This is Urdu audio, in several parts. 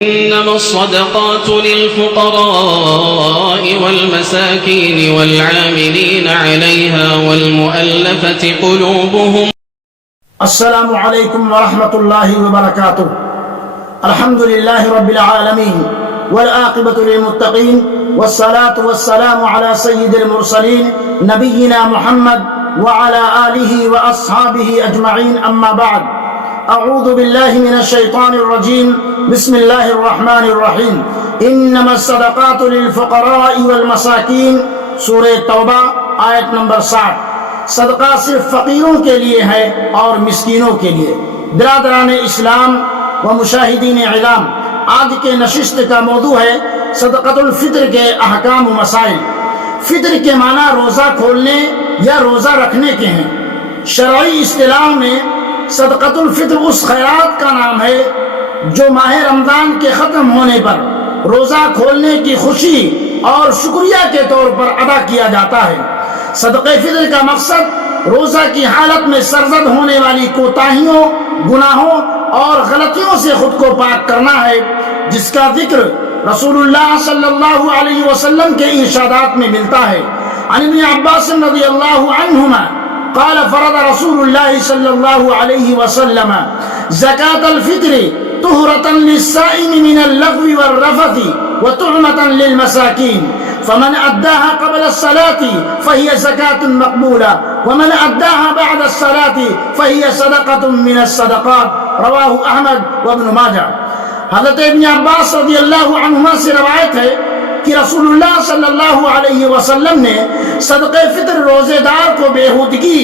إنما الصدقات للفقراء والمساكين والعاملين عليها والمؤلفة قلوبهم. السلام عليكم ورحمة الله وبركاته. الحمد لله رب العالمين والعاقبة للمتقين والصلاة والسلام على سيد المرسلين نبينا محمد وعلى آله وأصحابه أجمعين. أما بعد، أعوذ بالله من الشيطان الرجيم. بسم الله الرحمن الرحیم. انما الصدقات للفقراء والمساکین، سورہ توبہ آیت نمبر 60. صدقہ صرف فقیروں کے لیے ہے اور مسکینوں کے لیے. برادران اسلام و مشاہدین اعلام، آج کے نشست کا موضوع ہے صدقۃ الفطر کے احکام و مسائل. فطر کے معنی روزہ کھولنے یا روزہ رکھنے کے ہیں. شرعی اصطلاح میں صدقۃ الفطر اس خیرات کا نام ہے جو ماہ رمضان کے ختم ہونے پر روزہ کھولنے کی خوشی اور شکریہ کے طور پر ادا کیا جاتا ہے. صدقہ فطر کا مقصد روزہ کی حالت میں سرزد ہونے والی کوتاہیوں، گناہوں اور غلطیوں سے خود کو پاک کرنا ہے، جس کا ذکر رسول اللہ صلی اللہ علیہ وسلم کے ارشادات میں ملتا ہے. عن ابن عباس رضی اللہ عنہما قال فرض رسول اللہ صلی اللہ علیہ وسلم زکاة الفطر طہرة للصائم من اللغو والرفث وطعمة للمساکین، فمن أداها قبل الصلاة فهي زكاة مقبولة ومن أداها بعد الصلاة فهي صدقة من الصدقات. رواه احمد وابن ماجہ. حضرت ابن عباس رضی اللہ عنہما سے روایت ہے کہ رسول اللہ صلی اللہ علیہ وسلم نے صدقہ فطر روزے دار کو بےہودگی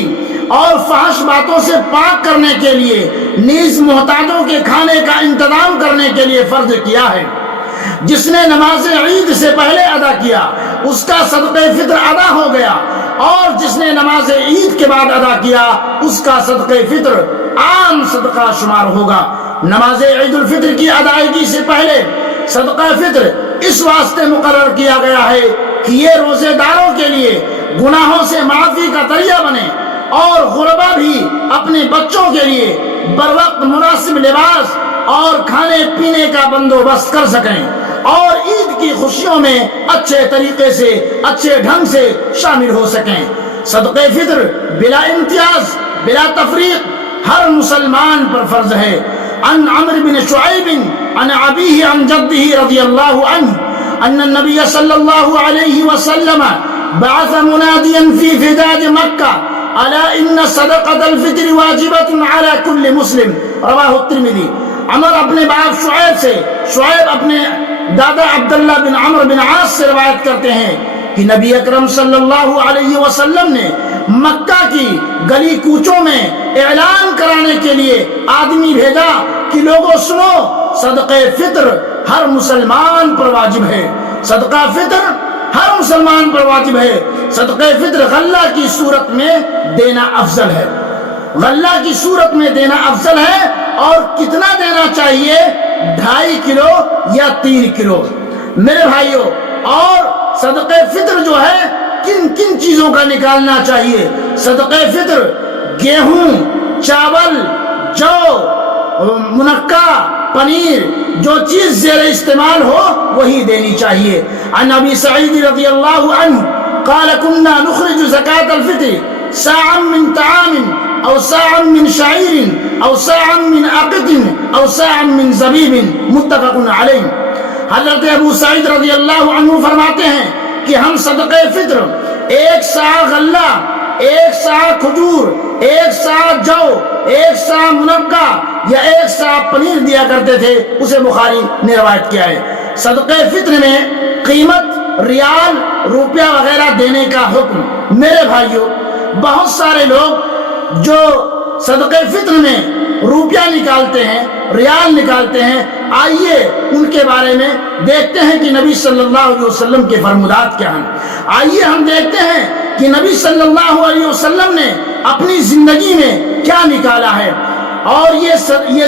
اور فحش باتوں سے پاک کرنے کے لیے نیز محتاجوں کے کھانے کا انتظام کرنے کے لیے فرض کیا ہے. جس نے نماز عید سے پہلے ادا کیا اس کا صدقہ فطر ادا ہو گیا، اور جس نے نماز عید کے بعد ادا کیا اس کا صدقہ فطر عام صدقہ شمار ہوگا. نماز عید الفطر کی ادائیگی سے پہلے صدقہ فطر اس واسطے مقرر کیا گیا ہے کہ یہ روزے داروں کے لیے گناہوں سے معافی کا ذریعہ بنے، اور غربا بھی اپنے بچوں کے لیے بروقت مناسب لباس اور کھانے پینے کا بندوبست کر سکیں، اور عید کی خوشیوں میں اچھے طریقے سے، اچھے ڈھنگ سے شامل ہو سکیں. صدقہ فطر بلا امتیاز، بلا تفریق ہر مسلمان پر فرض ہے. عن عمرو بن شعیب عن ابیہ عن جدہ رضی اللہ عنہ ان النبی صلی اللہ علیہ وسلم بعث منادیا فی فداء مکہ الا ان صدقۃ الفطر واجبۃ علی کل مسلم. رواہ الترمذی. عمر اپنے باپ شعیب اپنے دادا عبداللہ بن عمرو بن عاص سے روایت کرتے ہیں کہ نبی اکرم صلی اللہ علیہ وسلم نے مکہ کی گلی کوچوں میں اعلان کرانے کے لیے آدمی بھیجا کہ لوگوں سنو، صدقہ فطر ہر مسلمان پر واجب ہے. صدقہ فطر ہر مسلمان پر واجب ہے. صدقہ فطر غلہ کی صورت میں دینا افضل ہے. غلہ کی صورت میں دینا افضل ہے. اور کتنا دینا چاہیے؟ 2.5 کلو یا 3 کلو. میرے بھائیوں، اور صدقہ فطر جو ہے کن کن چیزوں کا نکالنا چاہیے؟ صدقہ فطر گیہوں، چاول، جو، منقع، پنیر، جو چیز زیر استعمال ہو وہی دینی چاہیے. عن ابی سعید رضی اللہ عنہ قال كنا نخرج زکاة الفطر ساعا من طعام او ساعا من شعیر او ساعا من عقد او ساعا من زبیب. متفق علیہ. حضرت ابو سعید رضی اللہ عنہ فرماتے ہیں کہ ہم صدقہ فطر 1 سا غلہ، 1 سا کھجور، 1 سا جو، 1 سا منقع یا 1 سا پنیر دیا کرتے تھے. اسے بخاری نے روایت کیا ہے. صدقہ فطر میں قیمت، ریال، روپیہ وغیرہ دینے کا حکم. میرے بھائیوں، بہت سارے لوگ جو صدقہ فطر میں روپیہ نکالتے ہیں، ریال نکالتے ہیں، آئیے ان کے بارے میں دیکھتے ہیں کہ نبی صلی اللہ علیہ وسلم کے فرمودات کیا ہیں. آئیے ہم دیکھتے ہیں کہ نبی صلی اللہ علیہ وسلم نے اپنی زندگی میں کیا نکالا ہے. اور یہ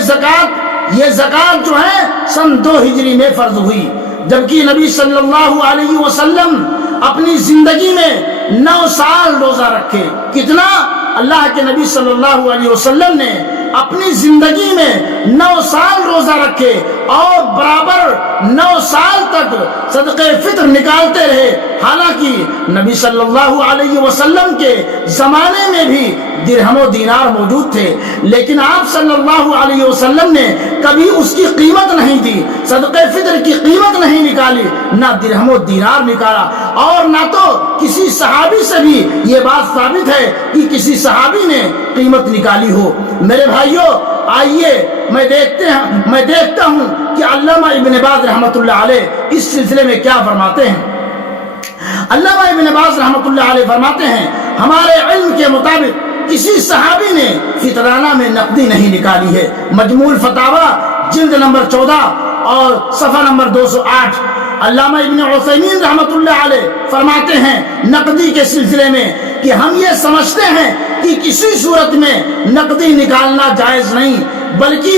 زکوٰۃ جو ہے سن 2 ہجری میں فرض ہوئی، جبکہ نبی صلی اللہ علیہ وسلم اپنی زندگی میں 9 سال روزہ رکھے. کتنا؟ اللہ کے نبی صلی اللہ علیہ وسلم نے اپنی زندگی میں 9 سال روزہ رکھے اور برابر 9 سال تک صدقہ فطر نکالتے رہے، حالانکہ نبی صلی اللہ علیہ وسلم کے زمانے میں بھی درہم و دینار موجود تھے، لیکن آپ صلی اللہ علیہ وسلم نے کبھی اس کی قیمت نہیں دی، صدقہ فطر کی قیمت نہیں نکالی، نہ درہم و دینار نکالا، اور نہ تو کسی صحابی سے بھی یہ بات ثابت ہے کہ کسی صحابی نے قیمت نکالی ہو۔ میرے بھائیوں، آئیے میں دیکھتا ہوں کہ علامہ ابن باز رحمۃ اللہ علیہ اس سلسلے میں کیا فرماتے ہیں۔ علامہ ابن باز رحمۃ اللہ علیہ فرماتے ہیں، ہمارے علم کے مطابق کسی صحابی نے فطرانہ میں نقدی نہیں نکالی ہے۔ مجموع الفتاوی جلد نمبر 14 اور صفحہ نمبر 208۔ علامہ ابن عثیمین رحمۃ اللہ علیہ فرماتے ہیں نقدی کے سلسلے میں کہ ہم یہ سمجھتے ہیں کہ کسی صورت میں نقدی نکالنا جائز نہیں، بلکہ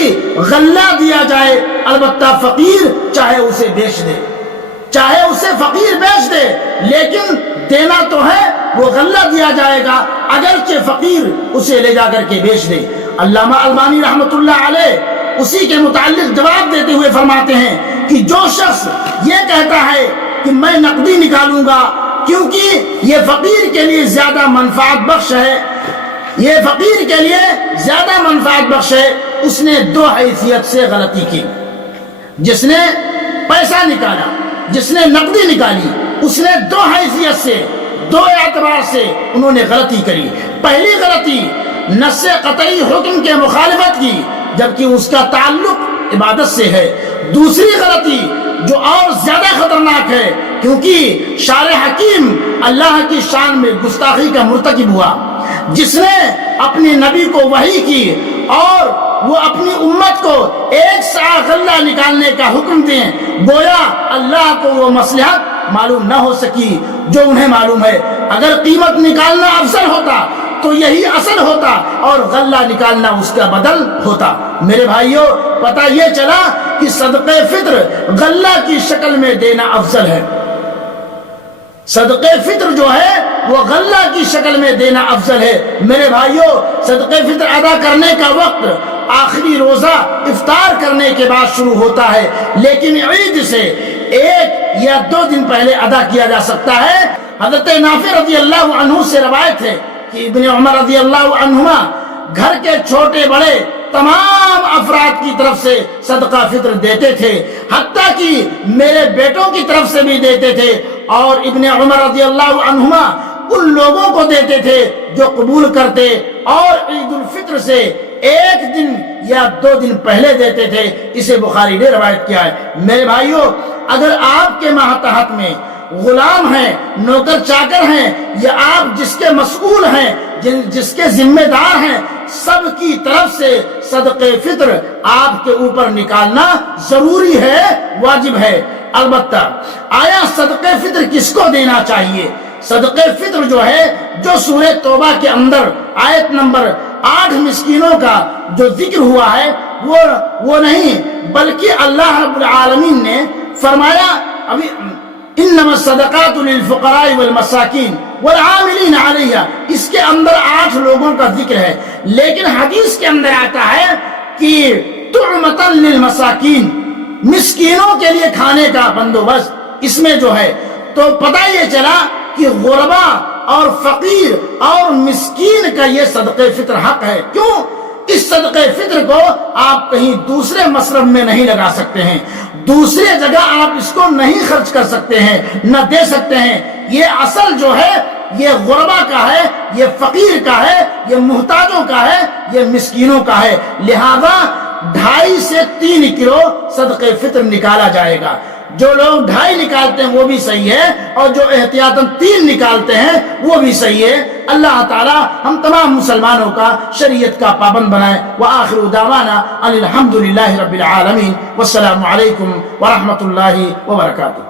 غلہ دیا جائے، البتہ فقیر چاہے اسے بیچ دے، لیکن دینا تو ہے، وہ غلہ دیا جائے گا، اگرچہ فقیر اسے لے جا کر کے بیچ دے۔ علامہ البانی رحمۃ اللہ علیہ اسی کے متعلق جواب دیتے ہوئے فرماتے ہیں کہ جو شخص یہ کہتا ہے کہ میں نقدی نکالوں گا کیونکہ یہ فقیر کے لیے زیادہ منفعت بخش ہے، اس نے 2 حیثیت سے غلطی کی۔ جس نے پیسہ نکالا، جس نے نقدی نکالی، اس نے 2 حیثیت سے، 2 اعتبار سے انہوں نے غلطی کری۔ پہلی غلطی نص قطعی حکم کے مخالفت کی، جبکہ اس کا تعلق عبادت سے ہے۔ دوسری غلطی جو اور زیادہ خطرناک ہے، کیونکہ شارع حکیم اللہ کی شان میں گستاخی کا مرتکب ہوا، جس نے اپنے نبی کو وحی کی اور وہ اپنی امت کو 1 سا غلہ نکالنے کا حکم دیں، گویا اللہ کو وہ مصلحت معلوم نہ ہو سکی جو انہیں معلوم ہے۔ اگر قیمت نکالنا افضل ہوتا تو یہی اصل ہوتا اور غلہ نکالنا اس کا بدل ہوتا۔ میرے بھائیوں، پتہ یہ چلا کہ صدقہ فطر غلہ کی شکل میں دینا افضل ہے۔ صدقہ فطر جو ہے وہ غلہ کی شکل میں دینا افضل ہے۔ میرے بھائیوں، صدقہ فطر ادا کرنے کا وقت آخری روزہ افطار کرنے کے بعد شروع ہوتا ہے، لیکن عید سے 1 یا 2 دن پہلے ادا کیا جا سکتا ہے۔ حضرت نافع رضی اللہ عنہ سے روایت ہے کہ ابن عمر رضی اللہ عنہما گھر کے چھوٹے بڑے تمام افراد کی طرف سے صدقہ فطر دیتے تھے، حتیٰ کہ میرے بیٹوں کی طرف سے بھی دیتے تھے، اور ابن عمر رضی اللہ عنہما ان لوگوں کو دیتے تھے جو قبول کرتے اور عید الفطر سے 1 دن یا 2 دن پہلے دیتے تھے۔ اسے بخاری نے روایت کیا ہے۔ میرے بھائیوں، اگر آپ کے ماتحت میں غلام ہیں، نوکر چاکر ہیں، یا آپ جس کے مسئول ہیں، جس کے ذمہ دار ہیں، سب کی طرف سے صدقہ فطر آپ کے اوپر نکالنا ضروری ہے، واجب ہے۔ البتہ آیا صدقہ فطر کس کو دینا چاہیے؟ صدقہ فطر جو ہے، جو سورہ توبہ کے اندر آیت نمبر 8 مسکینوں کا جو ذکر ہوا ہے، وہ نہیں، بلکہ اللہ رب العالمین نے فرمایا ابھی انما الصدقات للفقراء والمساکین والعاملین علیہا، اس کے اندر 8 لوگوں کا ذکر ہے، لیکن حدیث کے اندر آتا ہے کہ طعمۃ للمساکین، مسکینوں کے لیے کھانے کا بندوبست اس میں جو ہے۔ تو پتہ یہ چلا کہ غربا اور فقیر اور مسکین کا یہ صدقہ فطر حق ہے۔ کیوں؟ اس صدقہ فطر کو آپ کہیں دوسرے مصرف میں نہیں لگا سکتے ہیں، دوسرے جگہ آپ اس کو نہیں خرچ کر سکتے ہیں، نہ دے سکتے ہیں۔ یہ اصل جو ہے یہ غربا کا ہے، یہ فقیر کا ہے، یہ محتاجوں کا ہے، یہ مسکینوں کا ہے۔ لہذا 2.5 سے 3 کلو صدقہ فطر نکالا جائے گا۔ جو لوگ 2.5 نکالتے ہیں وہ بھی صحیح ہے، اور جو احتیاطاً 3 نکالتے ہیں وہ بھی صحیح ہے۔ اللہ تعالی ہم تمام مسلمانوں کا شریعت کا پابند بنائے۔ وآخر دعوانا ان الحمد للہ رب العالمین، والسلام علیکم ورحمۃ اللہ وبرکاتہ۔